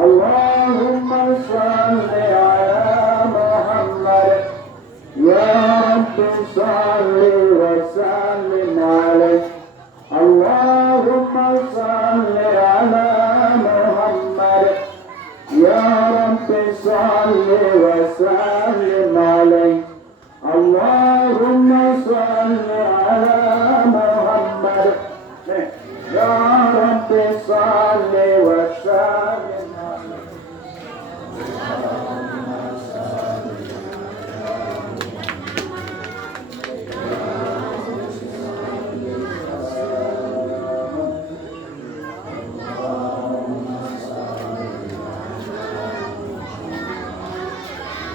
اللهم صل على محمد يا رب صل وسلم عليه. اللهم صل على محمد يا رب صل وسلم عليه. اللهم صل على محمد يا رب صل وسلم عليه.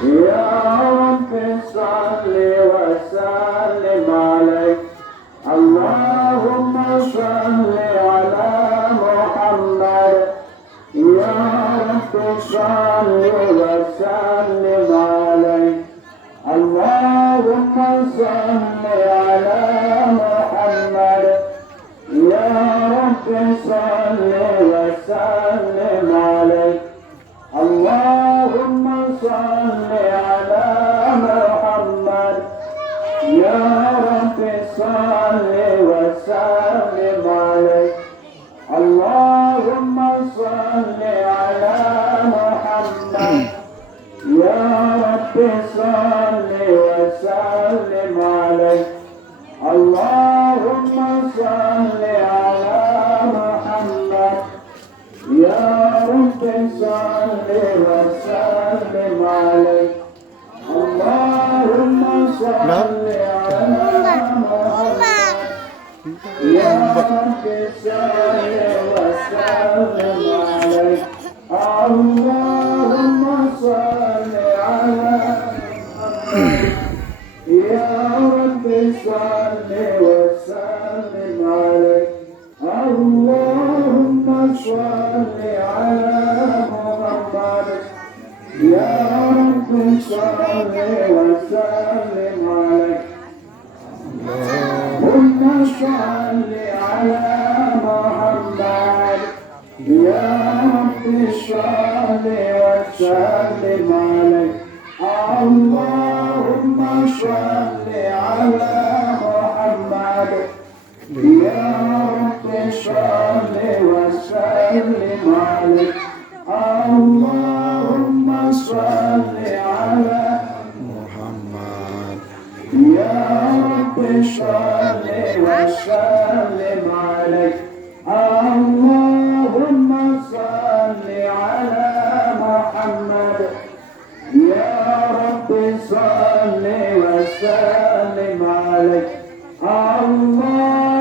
يا رب صل وسلم عليه. اللهم صل على محمد يا رب صل وسلم عليه. اللهم صل على محمد يا رب صل وسلم عليه. اللهم صل على محمد يا رب صل وسلم عليه. اللهم صل على محمد يا رب صل وسلم عليه. اللهم صل على محمد يا رب صل وسلم عليه. اللهم صل على محمد يا رب صل وسلم عليه. اللهم صل على محمد يا رب صل وسلم عليه. اللهم صل على محمد يا رب صل وسلم عليه. اللهم صل على محمد يا رب صل وسلم عليه. اللهم صل على محمد يا رب صل وسلم عليه. اللهم صل على محمد يا رب صل وسلم عليه. اللهم صل على محمد يا رب صل وسلم عليه.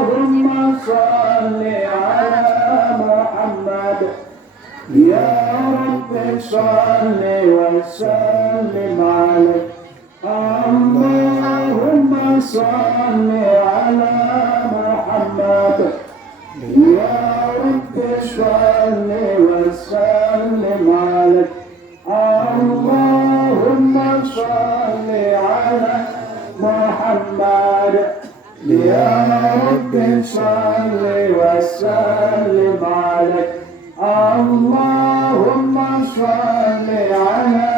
اللهم صل على محمد يا رب صل وسلم عليه. اللهم صل على محمد يا رب صل وسلم عليه. اللهم صل على محمد يا رب صل وسلم عليه. اللهم صل على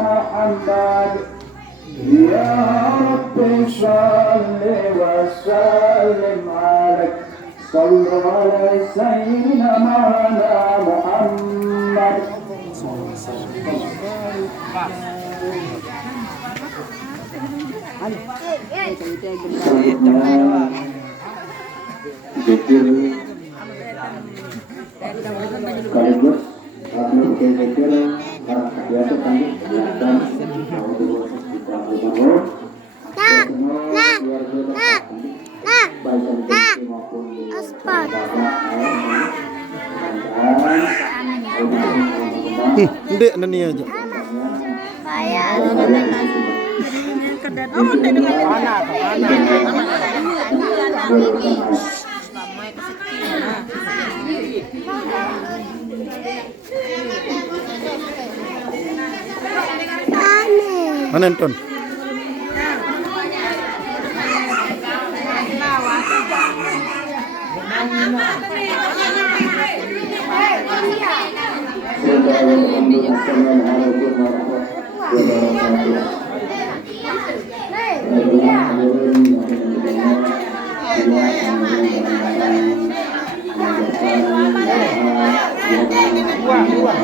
محمد يا رب صل وسلم عليه. صلوا على سيدنا مولانا محمد. Sekaligus kami berpikir biasa kami dan Ndek nani aja. Mana Anton? Assalamualaikum warahmatullahi wabarakatuh.